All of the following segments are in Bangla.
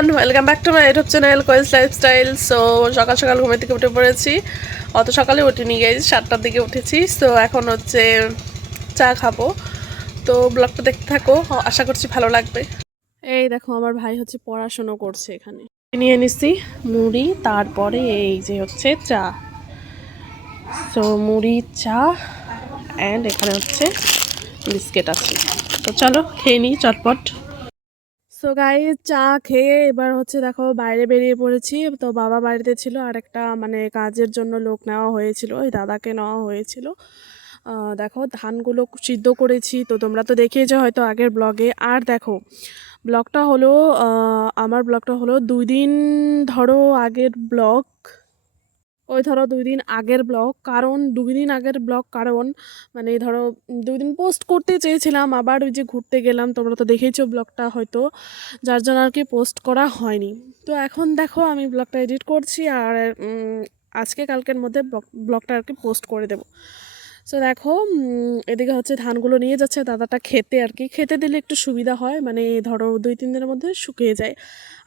Everyone, welcome back to my YouTube channel কোয়েস লাইফস্টাইল। সো সকাল সকাল ঘুমের থেকে উঠে পড়েছি। অত সকালে উঠিনি গাইজ, 7টার দিকে উঠেছি। সো এখন হচ্ছে চা খাবো। তো ব্লগটা দেখতে থাকো, আশা করছি ভালো লাগবে। এই দেখো আমার ভাই হচ্ছে পড়াশুনো করছে এখানে। নিয়ে নিছি মুড়ি, তারপরে এই যে হচ্ছে চা। সো মুড়ি, চা অ্যান্ড এখানে হচ্ছে বিস্কিট আছে। তো চলো খেয়ে নিই চটপট। সো গাইস চা খেয়ে এবার হচ্ছে দেখো বাইরে বেরিয়ে পড়েছি। তো বাবা বাড়িতে ছিল, আর একটা মানে কাজের জন্য লোক নেওয়া হয়েছিল, ওই দাদাকে নেওয়া হয়েছিল। দেখো ধানগুলো সিদ্ধ করেছি, তো তোমরা তো দেখিয়েছো হয়তো আগের ব্লগে। আর দেখো ব্লগটা হলো আমার ব্লগটা হলো 2 দিন ধরো আগের ব্লগ। ওই ধরো 2 দিন আগের ব্লগ, কারণ 2 দিন আগের ব্লগ কারণ মানে ধরো 2 দিন পোস্ট করতে চেয়েছিলাম, আবার ওই যে ঘুরতে গেলাম, তোমরা তো দেখেইছো ব্লগটা হয়তো, যার জন্য আর কি পোস্ট করা হয়নি। তো এখন দেখো আমি ব্লগটা এডিট করছি, আর আজকে কালকের মধ্যে ব্লগটা আর কি পোস্ট করে দেবো। সো দেখো এদিকে হচ্ছে ধানগুলো নিয়ে যাচ্ছে দাদাটা খেতে, আর কি খেতে দিলে একটু সুবিধা হয়, মানে ধরো 2-3 দিনের মধ্যে শুকিয়ে যায়,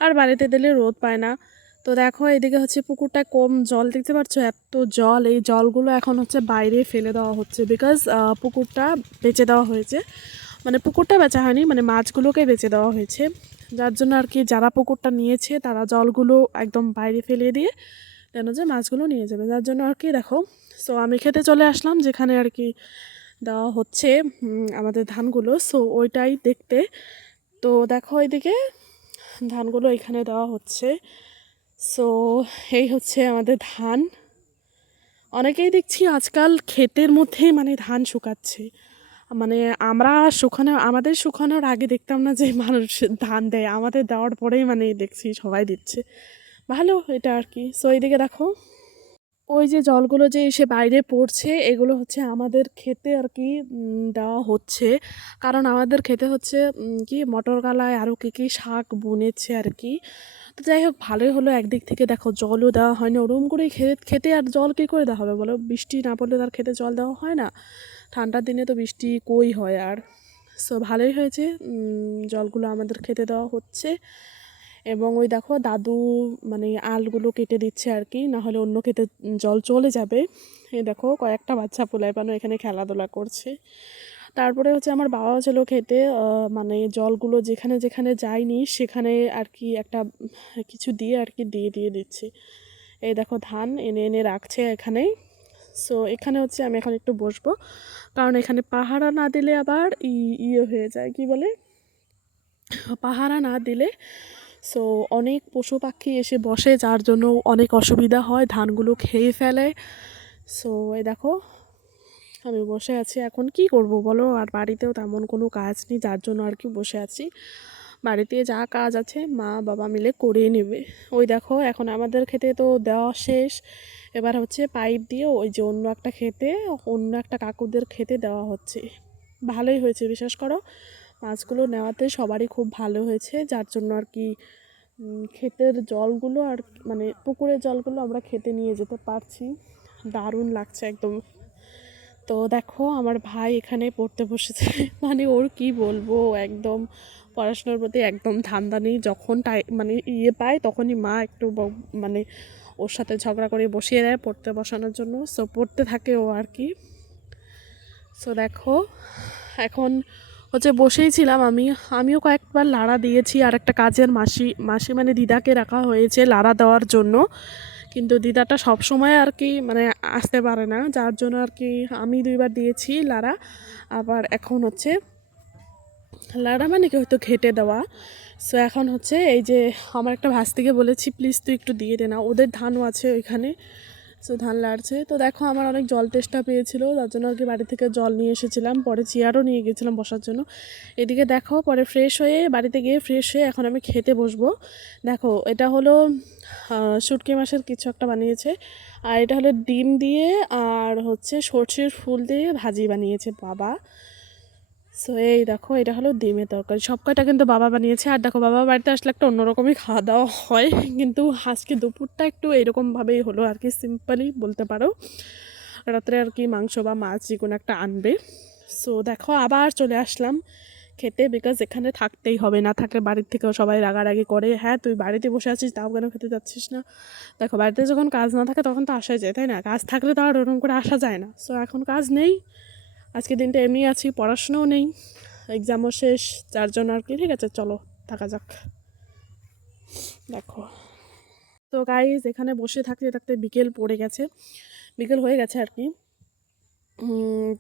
আর বাড়িতে দিলে রোদ পায় না। তো দেখো এদিকে হচ্ছে পুকুরটায় কম জল, দেখতে পাচ্ছ এত জল, এই জলগুলো এখন হচ্ছে বাইরে ফেলে দেওয়া হচ্ছে, বিকজ পুকুরটা বেচে দেওয়া হয়েছে। মানে পুকুরটা বেচা হয়নি, মানে মাছগুলোকে বেচে দেওয়া হয়েছে, যার জন্য আর কি যারা পুকুরটা নিয়েছে তারা জলগুলো একদম বাইরে ফেলে দিয়ে যেন যে মাছগুলো নিয়ে যাবে, যার জন্য আর কি দেখো। সো আমি খেতে চলে আসলাম যেখানে আর কি দেওয়া হচ্ছে আমাদের ধানগুলো, সো ওইটাই দেখতে। তো দেখো এদিকে ধানগুলো এখানে দেওয়া হচ্ছে। সো এই হচ্ছে আমাদের ধান। অনেকেই দেখছি আজকাল ক্ষেতের মধ্যেই মানে ধান শুকাচ্ছে। মানে আমরা আমাদের শুকানোর আগে দেখতাম না যে মানুষ ধান দেয়, আমাদের দেওয়ার পরেই মানে দেখছি সবাই দিচ্ছে। ভালো এটা আর কি। সো এইদিকে দেখো ওই যে জলগুলো যে এসে বাইরে পড়ছে, এগুলো হচ্ছে আমাদের ক্ষেতে আর কি দেওয়া হচ্ছে, কারণ আমাদের খেতে হচ্ছে কি মটর কলাই আরও কী কী শাক বুনেছে আর কি। তো যাই হোক ভালোই হলো, একদিক থেকে দেখো জলও দেওয়া হয় না, ওরম করে খেতে আর জল কী করে দেওয়া হবে বলো, বৃষ্টি না পড়লে তার খেতে জল দেওয়া হয় না, ঠান্ডার দিনে তো বৃষ্টি কই হয় আর। সো ভালোই হয়েছে, জলগুলো আমাদের খেতে দেওয়া হচ্ছে। এবং ওই দেখো দাদু মানে আলগুলো কেটে দিচ্ছে আর কি, না হলে অন্য খেতে জল চলে যাবে। এই দেখো কয়েকটা বাচ্চা পোলাইপানো এখানে খেলাধুলা করছে। তারপরে হচ্ছে আমার বাবাও ছিল খেতে, মানে জলগুলো যেখানে যেখানে যায়নি সেখানে আর কি একটা কিছু দিয়ে আর কি দিয়ে দিয়ে দিচ্ছি। এই দেখো ধান এনে এনে রাখছে এখানেই। সো এখানে হচ্ছে আমি এখন একটু বসবো, কারণ এখানে পাহারা না দিলে আবার ইয়ে হয়ে যায়, কি বলে, পাহারা না দিলে সো অনেক পশু পাখি এসে বসে, যার জন্য অনেক অসুবিধা হয়, ধানগুলো খেয়ে ফেলে। সো এই দেখো আমি বসে আছি, এখন কি করব বলো, আর বাড়িতেও তেমন কোনো কাজ নেই, যার জন্য আর কি বসে আছি। বাড়িতে যা কাজ আছে মা বাবা মিলে করেই নেবে। ওই দেখো এখন আমাদের খেতে তো দেওয়া শেষ, এবার হচ্ছে পাইপ দিয়ে ওই যে অন্য একটা খেতে, অন্য একটা কাকুদের খেতে দেওয়া হচ্ছে। ভালোই হয়েছে বিশ্বাস করো, মাছগুলো নেওয়াতে সবারই খুব ভালো হয়েছে, যার জন্য আর কি ক্ষেতের জলগুলো আর মানে পুকুরের জলগুলো আমরা খেতে নিয়ে যেতে পারছি, দারুণ লাগছে একদম। তো দেখো আমার ভাই এখানে পড়তে বসেছে মানে ওর কি বলবো, একদম পড়াশোনার প্রতি একদম ধান্দা নেই, যখন মানে ইয়ে পায় তখনই মা একটু মানে ওর সাথে ঝগড়া করে বসিয়ে দেয় পড়তে বসানোর জন্য। সো পড়তে থাকে ও আর কি। সো দেখো এখন হচ্ছে বসেই ছিলাম আমিও কয়েকবার লাড়া দিয়েছি, আর একটা কাজের মাসি মাসি মানে দিদাকে রাখা হয়েছে লাড়া দেওয়ার জন্য, কিন্তু দিদাটা সব সময় আর কি মানে আসতে পারে না, যার জন্য আর কি আমি 2বার দিয়েছি লাড়া। আবার এখন হচ্ছে লাড়া মানে কি হয়তো ঘেটে দেওয়া। সো এখন হচ্ছে এই যে আমার একটা ভাস্তিকে বলেছি প্লিজ তুই একটু দিয়ে দে না, ওদের ধানও আছে ওইখানে। সো ধান লাড়ছে। তো দেখো আমার অনেক জল তেষ্টা পেয়েছিল, যার জন্য আর কি বাড়ি থেকে জল নিয়ে এসেছিলাম, পরে চেয়ারও নিয়ে গেছিলাম বসার জন্য। এদিকে দেখো পরে ফ্রেশ হয়ে বাড়িতে গিয়ে ফ্রেশ হয়ে এখন আমি খেতে বসবো। দেখো এটা হলো শুটকি মাছের কিছু একটা বানিয়েছে, আর এটা হলো ডিম দিয়ে আর হচ্ছে সর্ষের ফুল দিয়ে ভাজি বানিয়েছে বাবা। সো এই দেখো এটা হলো ডিমের তরকারি, সব কয়টা কিন্তু বাবা বানিয়েছে। আর দেখো বাবা বাড়িতে আসলে একটা অন্যরকমই খাওয়া দাওয়া হয়, কিন্তু আজকে দুপুরটা একটু এরকমভাবেই হলো আর কি, সিম্পলই বলতে পারো। রাত্রে আর কি মাংস বা মাছ যে কোনো একটা আনবে। সো দেখো আবার চলে আসলাম খেতে, বিকজ এখানে থাকতেই হবে, না থাকলে বাড়ির থেকেও সবাই রাগারাগি করে, হ্যাঁ তুই বাড়িতে বসে আছিস তাও কেন খেতে যাচ্ছিস না। দেখো বাড়িতে যখন কাজ না থাকে তখন তো আসাই যায়, তাই না? কাজ থাকলে তো আর ওরকম করে আসা যায় না। সো এখন কাজ নেই, আজকে দিনটা এমনি আছি, পড়াশোনাও নেই, এক্সামও শেষ, যার জন্য আর কি। ঠিক আছে চলো থাকা যাক। দেখো তো গাইজ এখানে বসে থাকতে থাকতে বিকেল পড়ে গেছে, বিকেল হয়ে গেছে আর কি।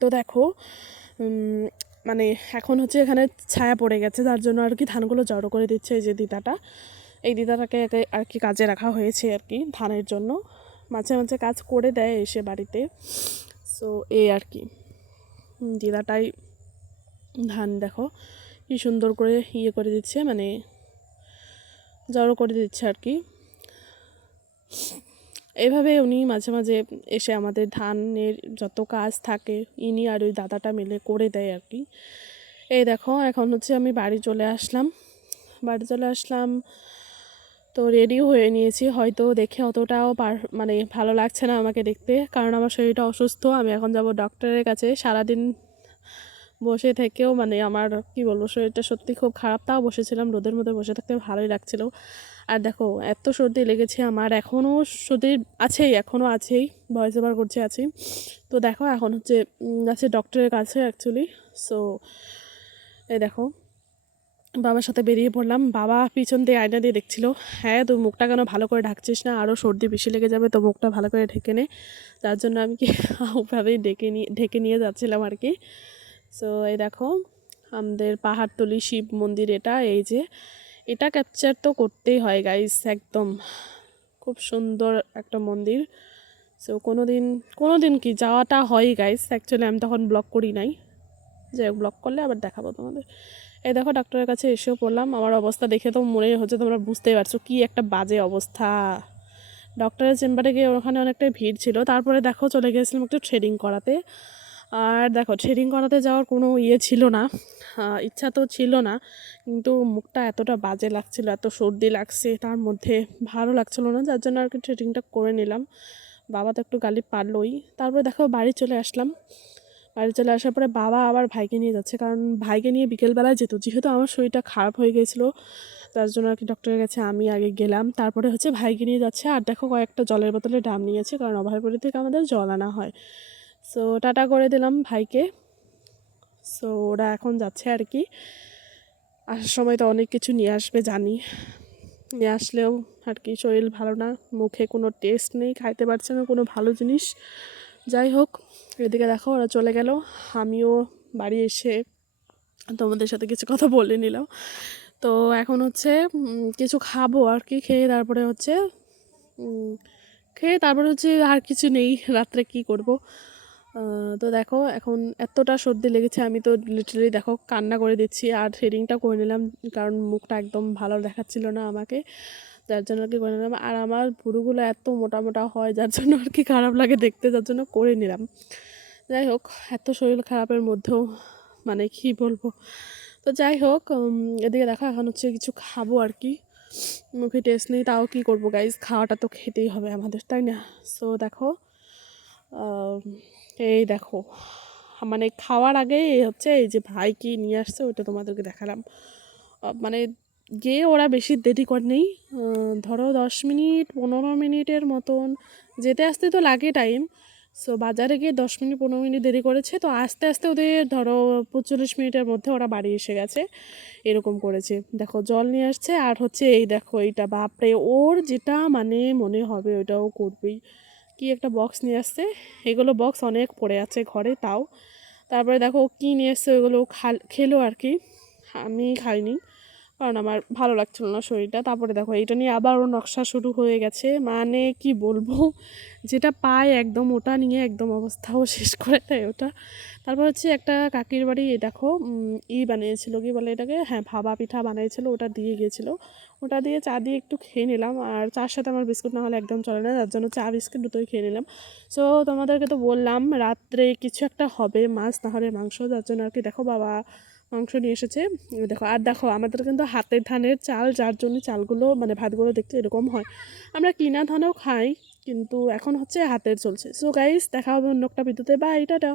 তো দেখো মানে এখন হচ্ছে এখানে ছায়া পড়ে গেছে, যার জন্য আর কি ধানগুলো জড়ো করে দিচ্ছে এই যে দিদাটা, এই দিদাটাকে আর কি কাজে রাখা হয়েছে আর কি ধানের জন্য, মাঝে মাঝে কাজ করে দেয় এসে বাড়িতে। সো এই আর কি দিদাটাই ধান দেখো কি সুন্দর করে ইয়ে করে দিচ্ছে, মানে জড়ো করে দিচ্ছে আর কি। এভাবে উনি মাঝে মাঝে এসে আমাদের ধানের যত কাজ থাকে ইনি আর ওই দাদাটা মিলে করে দেয় আর কি। এই দেখো এখন হচ্ছে আমি বাড়ি চলে আসলাম, তো রেডিও হয়ে নিয়েছি। হয়তো দেখে অতটাও মানে ভালো লাগছে না আমাকে দেখতে, কারণ আমার শরীরটা অসুস্থ। আমি এখন যাব ডক্টরের কাছে। সারাদিন বসে থেকেও মানে আমার কি বলবো, শরীরটা সত্যি খুব খারাপ। তাও বসেছিলাম, রোদের মধ্যে বসে থাকতে ভালোই লাগছিল। আর দেখো এত সর্দি লেগেছে আমার, এখনও সর্দি এখনও আছেই, ভয়েস ওভার করছে আছি। তো দেখো এখন হচ্ছে যাচ্ছে ডক্টরের কাছে অ্যাকচুয়ালি। সো এই দেখো বাবার সাথে বেরিয়ে পড়লাম। বাবা পিছন দিয়ে আয়না দিয়ে দেখছিল, হ্যাঁ তুই মুখটা কেন ভালো করে ঢাকছিস না, আরও সর্দি বেশি লেগে যাবে, তো মুখটা ভালো করে ঢেকে নে। তার জন্য আমি কি ওভাবেই ঢেকে নিয়ে যাচ্ছিলাম আর কি। সো এই দেখো আমাদের পাহাড়তলি শিব মন্দির, এই যে এটা ক্যাপচার তো করতেই হয় গাইস, একদম খুব সুন্দর একটা মন্দির। সো কোনো দিন কি যাওয়াটা হয় গাইস, অ্যাকচুয়ালি আমি তখন ব্লগ করি নাই, যে ব্লগ করলে আবার দেখাবো তোমাদের। এই দেখো ডাক্তারের কাছে এসেও পড়লাম। আমার অবস্থা দেখে তো মনে হচ্ছে তোমরা বুঝতেই পারছো কি একটা বাজে অবস্থা। ডক্টরের চেম্বারে গিয়ে ওখানে অনেকটাই ভিড় ছিল, তারপরে দেখো চলে গিয়েছিলাম একটু থ্রেডিং করাতে। আর দেখো থ্রেডিং করাতে যাওয়ার কোনো ছিল না, ইচ্ছা তো ছিল না, কিন্তু মুখটা এতটা বাজে লাগছিল, এত সর্দি লাগছে, তার মধ্যে ভালো লাগছিল না, যার জন্য আর কি থ্রেডিংটা করে নিলাম। বাবা তো একটু গালি পারলই। তারপরে দেখো বাড়ি চলে আসলাম। বাড়ি চলে আসার পরে বাবা আবার ভাইকে নিয়ে যাচ্ছে, কারণ ভাইকে নিয়ে বিকেলবেলায় যেহেতু আমার শরীরটা খারাপ হয়ে গিয়েছিলো, তার জন্য আর কি ডক্টরের কাছে আমি আগে গেলাম, তারপরে হচ্ছে ভাইকে নিয়ে যাচ্ছে। আর দেখো কয়েকটা জলের বোতলে ড্রাম নিয়েছে, কারণ অভয়পুরি থেকে আমাদের জল আনা হয়। সো টাটা করে দিলাম ভাইকে। সো ওরা এখন যাচ্ছে আর কি। আসার সময় তো অনেক কিছু নিয়ে আসবে জানি, নিয়ে আসলেও আর কি শরীর ভালো না, মুখে কোনো টেস্ট নেই, খাইতে পারছে না কোনো ভালো জিনিস। যাই হোক এদিকে দেখো ওরা চলে গেল, আমিও বাড়ি এসে তোমাদের সাথে কিছু কথা বলে নিলাম। তো এখন হচ্ছে কিছু খাবো আর কি, খেয়ে তারপরে হচ্ছে আর কিছু নেই, রাত্রে কি করব। তো দেখো এখন এতটা সর্দি লেগেছে, আমি তো লিটারালি দেখো কান্না করে দিচ্ছি। আর থ্রেডিংটা করে নিলাম, কারণ মুখটা একদম ভালো দেখাচ্ছিল না আমাকে, যার জন্য আর কি করে নিলাম। আর আমার ভুরুগুলো এত মোটা মোটা হয়, যার জন্য আর কি খারাপ লাগে দেখতে, যার জন্য করে নিলাম। যাই হোক এত শরীর খারাপের মধ্যেও মানে কি বলবো। তো যাই হোক এদিকে দেখো এখন হচ্ছে কিছু খাবো আর কি, মুখে টেস্ট নেই, তাও কি করবো গাইজ, খাওয়াটা তো খেতেই হবে আমাদের, তাই না? সো দেখো এই দেখো মানে খাওয়ার আগে হচ্ছে এই যে ভাই কি নিয়ে আসছে ওইটা তোমাদেরকে দেখালাম। মানে গিয়ে ওরা বেশি দেরি করে নেই, ধরো 10 মিনিট 15 মিনিটের মতন, যেতে আসতে তো লাগে টাইম। সো বাজারে গিয়ে 10 মিনিট 15 মিনিট দেরি করেছে, তো আস্তে আস্তে ওদের ধরো 45 মিনিটের মধ্যে ওরা বাড়ি এসে গেছে, এরকম করেছে। দেখো জল নিয়ে আসছে, আর হচ্ছে এই দেখো এইটা, বাপরে ওর যেটা মানে মনে হবে ওইটাও করবেই, কি একটা বক্স নিয়ে আসছে। এগুলো বক্স অনেক পড়ে আছে ঘরে তাও। তারপরে দেখো কী নিয়ে এসছে ওইগুলো খেলো আর কি, আমি খাইনি কারণ আমার ভালো লাগছিল না শরীরটা। তারপরে দেখো এইটা নিয়ে আবার ওর নকশা শুরু হয়ে গেছে, মানে কি বলবো, যেটা পায় একদম ওটা নিয়ে একদম অবস্থাও শেষ করে দেয় ওটা। তারপর হচ্ছে একটা কাকির বাড়ি দেখো বানিয়েছিল, কি বলে এটাকে, হ্যাঁ ভাপা পিঠা বানিয়েছিল, ওটা দিয়ে গিয়েছিলো, ওটা দিয়ে চা দিয়ে একটু খেয়ে নিলাম। আর চার সাথে আমার বিস্কুট না হলে একদম চলে না, যার জন্য চা বিস্কুট দুটোই খেয়ে নিলাম। সো তোমাদেরকে তো বললাম রাত্রে কিছু একটা হবে, মাছ না হলে মাংস, যার জন্য আর কি দেখো বাবা মাংস নিয়ে এসেছে। দেখো আর দেখো আমাদের কিন্তু হাতের ধানের চাল, যার জন্য চালগুলো মানে ভাতগুলো দেখতে এরকম হয়। আমরা কিনা ধানেও খাই, কিন্তু এখন হচ্ছে হাতের চলছে। সো গাইস দেখা হবে অন্য একটা ভিডিওতে, বাই টাটা।